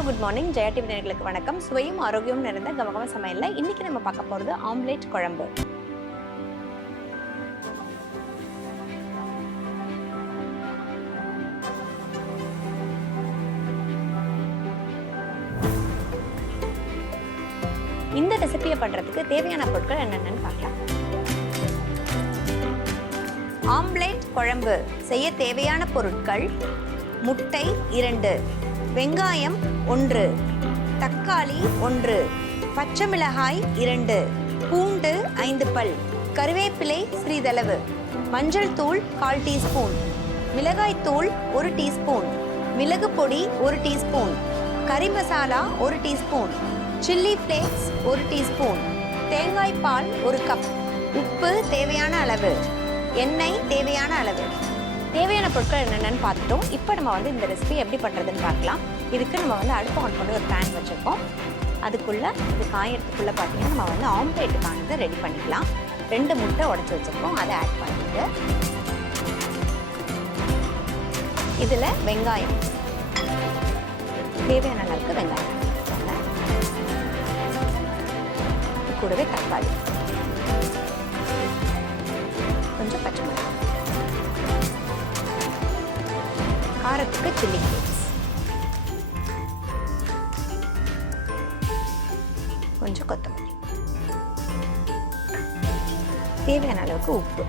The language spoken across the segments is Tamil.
Hello good morning Jaya TV நேயர்களுக்கு வணக்கம். சுவையும் ஆரோக்கியமும் நிறைந்த கமகம சமையல்ல இன்னைக்கு நம்ம பார்க்க போகிறது ஆம்லேட் குழம்பு. இந்த ரெசிபியை பண்றதுக்கு தேவையான பொருட்கள் என்னென்னு பார்க்கலாம். ஆம்லேட் குழம்பு செய்ய தேவையான பொருட்கள்: முட்டை 2, வெங்காயம் 1, தக்காளி 1, பச்சை மிளகாய் 2, பூண்டு 5 பல், கருவேப்பிலை சிறிதளவு, மஞ்சள் தூள் 1/4 டீஸ்பூன், மிளகாய் தூள் 1 டீஸ்பூன், மிளகு பொடி 1 டீஸ்பூன், கறி masala 1 teaspoon, chilli flakes 1 teaspoon, தேங்காய் பால் 1 கப், உப்பு தேவையான அளவு, எண்ணெய் தேவையான அளவு. தேவையான பொருட்கள் என்னென்னு பார்த்துட்டோம். இப்போ நம்ம இந்த ரெசிபி எப்படி பண்ணுறதுன்னு பார்க்கலாம். இதுக்கு நம்ம அடுப்பு ஆன் பண்ணி ஒரு பேன் வச்சுருக்கோம். அதுக்குள்ளே இது காயறதுக்குள்ளே பார்த்தீங்கன்னா நம்ம ஆம்லேட்டுக்கானது ரெடி பண்ணிக்கலாம். 2 முட்டை உடச்சி வச்சுருக்கோம், அதை ஆட் பண்ணிட்டு இதில் வெங்காயம் தேவையான அளவுக்கு வெங்காயம் கூடவே தக்காளி, கொஞ்சம் பச்சை மிளகாய், காரத்துக்கு சில்லி ஃப்ளேக்ஸ், கொஞ்சம் கொத்தமல்லி, தேவையான அளவுக்கு உப்பு,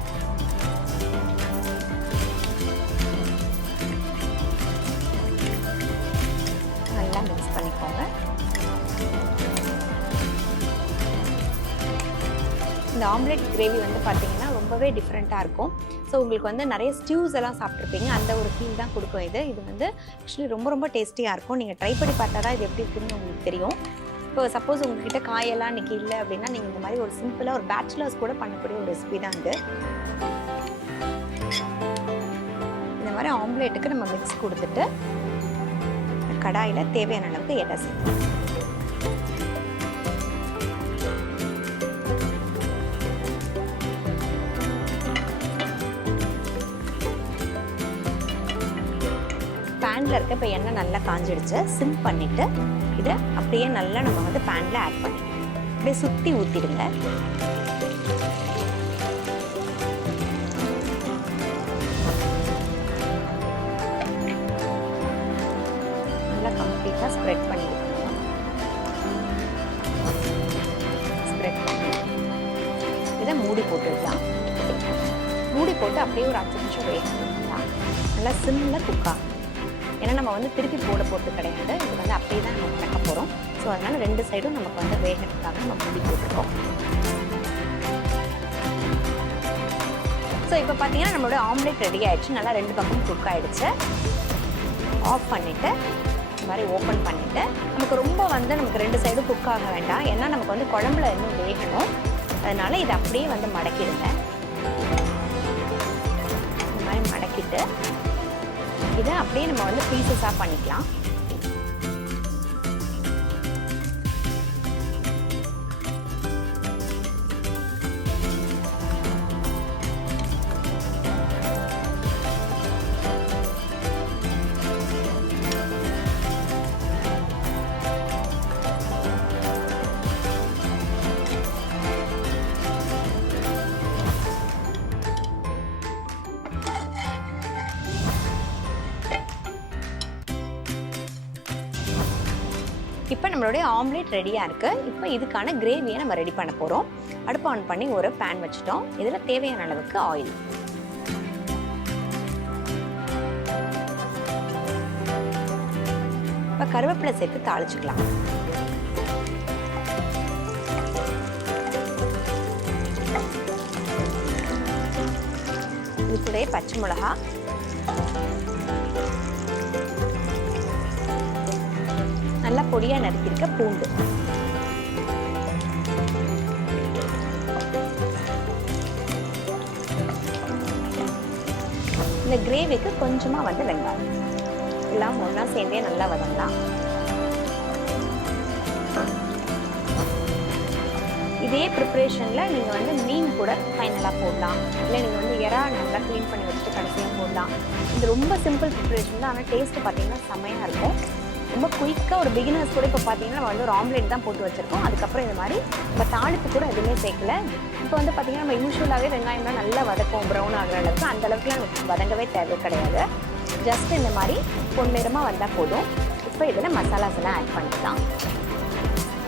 நல்லா மிக்ஸ் பண்ணிக்கோங்க. இந்த ஆம்லேட் கிரேவி பார்த்தீங்கன்னா ரொம்பவே டிஃப்ரெண்ட்டாக இருக்கும். ஸோ உங்களுக்கு நிறைய ஸ்டியூஸ் எல்லாம் சாப்பிட்ருப்பீங்க, அந்த ஒரு ஃபீல் தான் கொடுக்கும். இது ஆக்சுவலி ரொம்ப டேஸ்டியாக இருக்கும். நீங்கள் ட்ரை பண்ணி பார்த்தா தான் இது எப்படி இருக்குன்னு உங்களுக்கு தெரியும். இப்போ சப்போஸ் உங்ககிட்ட காயெல்லாம் இன்றைக்கி இல்லை அப்படின்னா நீங்கள் இந்த மாதிரி ஒரு சிம்பிளாக ஒரு பேச்சுலர்ஸ் கூட பண்ணக்கூடிய ஒரு ரெசிபி தான் இது. இந்த மாதிரி ஆம்லேட்டுக்கு நம்ம மிக்ஸ் கொடுத்துட்டு கடாயில் தேவையான அளவுக்கு எண்ணெய் சேர்த்து பேனில் இருக்க இப்போ எண்ணெய் நல்லா காஞ்சிடுச்சு. சிம் பண்ணிவிட்டு இதை அப்படியே நல்லா நம்ம பேனில் ஆட் பண்ணிக்கலாம். அப்படியே சுற்றி ஊற்றிடுங்க. நல்லா கம்ப்ளீட்டாக ஸ்ப்ரெட் பண்ணி விட்டுருங்க. ஸ்ப்ரெட் பண்ணி இதை மூடி போட்டுடலாம். மூடி போட்டு அப்படியே ஒரு 5 நிமிஷம் வேக போட்டுடலாம். நல்லா சிம்மில் குக் ஆகும். ஏன்னா நம்ம திருப்பி போட போகிறது கிடையாது. இது அப்படியே தான் நம்ம நடக்க போகிறோம். ஸோ அதனால் 2 சைடும் நமக்கு வேகிறதுக்காக நம்ம மூடி போட்டிருக்கோம். ஸோ இப்போ பார்த்தீங்கன்னா நம்மளோட ஆம்லேட் ரெடி ஆகிடுச்சு. நல்லா 2 பக்கம் குக் ஆகிடுச்சு. ஆஃப் பண்ணிவிட்டு இந்த மாதிரி ஓப்பன் பண்ணிவிட்டு நமக்கு ரொம்ப நமக்கு 2 சைடும் குக் ஆக வேண்டாம். ஏன்னா நமக்கு குழம்புல இன்னும் வேகணும். அதனால் இதை அப்படியே மடக்கிடுங்க. இந்த மாதிரி மடக்கிட்டு இதை அப்படியே நம்ம பீசஸாக பண்ணிக்கலாம். இப்போ நம்மளுடைய ஆம்லேட் ரெடியாக இருக்குது. இப்போ இதுக்கான கிரேவியை நம்ம ரெடி பண்ண போகிறோம். அடுப்பு ஆன் பண்ணி ஒரு பேன் வச்சுட்டோம். இதில் தேவையான அளவுக்கு ஆயில், இப்போ கருவேப்பிலை சேர்த்து தாளிச்சுக்கலாம். இது கூட பச்சை மிளகா, நல்லா பொடியாக நறுக்கியிருக்க பூண்டு, இந்த கிரேவிக்கு கொஞ்சமாக வெங்காயம், எல்லாம் ஒன்றா சேர்ந்தே நல்லா வதங்கலாம். இதே ப்ரிப்ரேஷனில் நீங்கள் மீன் கூட ஃபைனலாக போடலாம். இல்லை நீங்கள் எறா நல்லா க்ளீன் பண்ணி வச்சுட்டு கடைசியாக போடலாம். இது ரொம்ப சிம்பிள் ப்ரிப்ரேஷன் தான், ஆனால் டேஸ்ட்டு பார்த்தீங்கன்னா செம்மையாக இருக்கும். ரொம்ப குயிக்காக ஒரு பிகினர்ஸ் கூட இப்போ பார்த்தீங்கன்னா நம்ம வந்து ஒரு ஆம்லேட் தான் போட்டு வச்சுருக்கோம். அதுக்கப்புறம் இந்த மாதிரி நம்ம தாளிப்பு கூட எதுவுமே சேர்க்கல. இப்போ வந்து பார்த்திங்கன்னா நம்ம யூஸ்வலாகவே வெங்காயம்லாம் நல்லா வதக்கும் ப்ரௌன் ஆகிற அளவுக்கு, அந்த அளவுக்குலாம் நமக்கு வதங்கவே தேவை கிடையாது. ஜஸ்ட் இந்த மாதிரி பொன்னிறமாக வந்தால் போதும். இப்போ இதில் மசாலாஸ் எல்லாம் ஆட் பண்ணிக்கலாம்.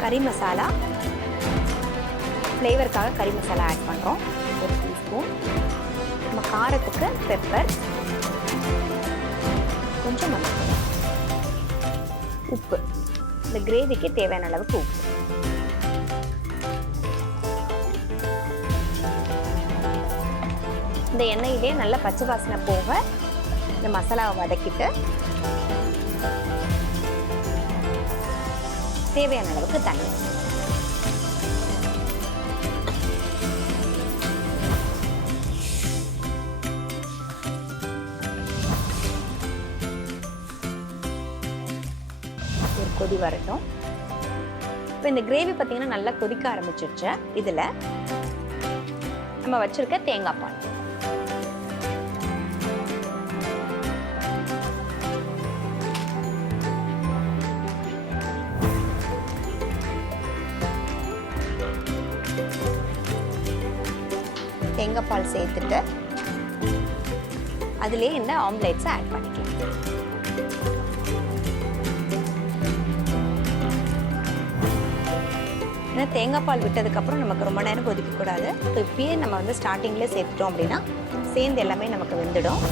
கறி மசாலா, ஃப்ளேவருக்காக கறி மசாலா ஆட் பண்ணுறோம் 1 டீஸ்பூன். நம்ம காரத்துக்கு பெப்பர், கொஞ்சம் மஞ்சள், உப்பு, இந்த கிரேவிக்கு தேவையான அளவுக்கு உப்பு. இந்த எண்ணெயிலே நல்லா பச்சை வாசனை போக இந்த மசாலாவை வதக்கிட்டு தேவையான அளவுக்கு தண்ணி. ஒரு கொதி வரட்டும். இப்போ இந்த கிரேவி பார்த்தீங்கன்னா நல்லா கொதிக்க ஆரம்பிச்சிருச்சு. இதில் நம்ம வச்சிருக்க தேங்காய் பால், தேங்காய் பால் சேர்த்துட்டு அதிலே இந்த ஆம்லேட்ஸை ஆட் பண்ணிக்கலாம். ஏன்னா தேங்காய் பால் விட்டதுக்கப்புறம் நமக்கு ரொம்ப நேரம் கொதிக்கக்கூடாது. ஸோ இப்பயே நம்ம வந்து ஸ்டார்டிங்லேயே சேர்த்துட்டோம் அப்படின்னா சேர்ந்து எல்லாமே நமக்கு வெந்துடும்.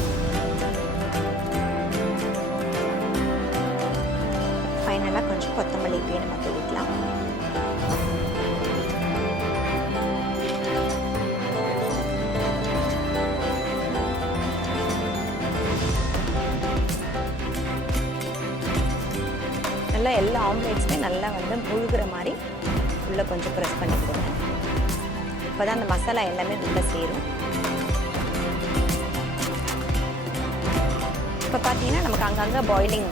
ஃபைனலாக கொஞ்சம் கொத்தமல்லி இப்பயே நம்ம தூவிக்கலாம். நல்லா எல்லா ஆம்லேட்ஸுமே நல்லா வந்து முழுகிற மாதிரி உள்ளே கொஞ்சம் ப்ரெஸ் பண்ணிக்கோங்க. இப்போ தான் அந்த மசாலா எல்லாமே உள்ளே சேரும். இப்போ பார்த்தீங்கன்னா நமக்கு அங்கங்கே பாயிலிங்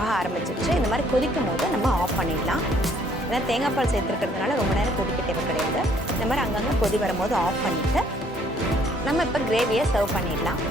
ஆக ஆரம்பிச்சிருச்சு. இந்த மாதிரி கொதிக்கும் போது நம்ம ஆஃப் பண்ணிடலாம். ஏன்னா தேங்காய் பால் சேர்த்துருக்கிறதுனால ரொம்ப நேரம் கொதிக்க தேவை கிடையாது. இந்த மாதிரி அங்கங்கே கொதி வரும்போது ஆஃப் பண்ணிவிட்டு நம்ம இப்போ கிரேவியை சர்வ் பண்ணிடலாம்.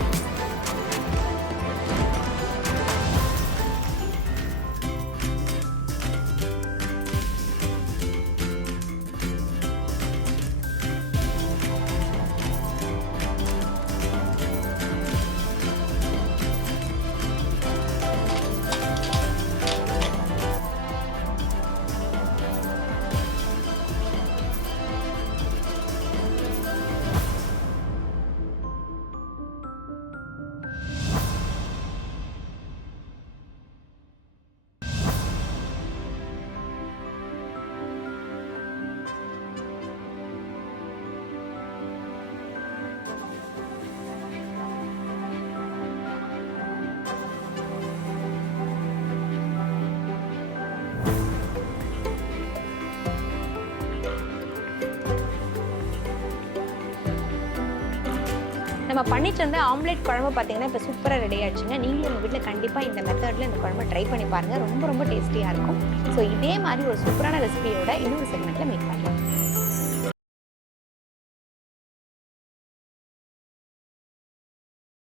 நம்ம பண்ணிட்டு இருந்த ஆம்லேட் குழம்பு பார்த்தீங்கன்னா இப்போ சூப்பராக ரெடி ஆயிடுச்சுங்க. நீங்களும் உங்கள் வீட்டில் கண்டிப்பாக இந்த மெத்தடில் இந்த குழம்பு ட்ரை பண்ணி பாருங்கள். ரொம்ப ரொம்ப டேஸ்டியாக இருக்கும். ஸோ இதே மாதிரி ஒரு சூப்பரான ரெசிபியோட இன்னொரு செக்மெண்ட்டில் மீட் பண்ணலாம்.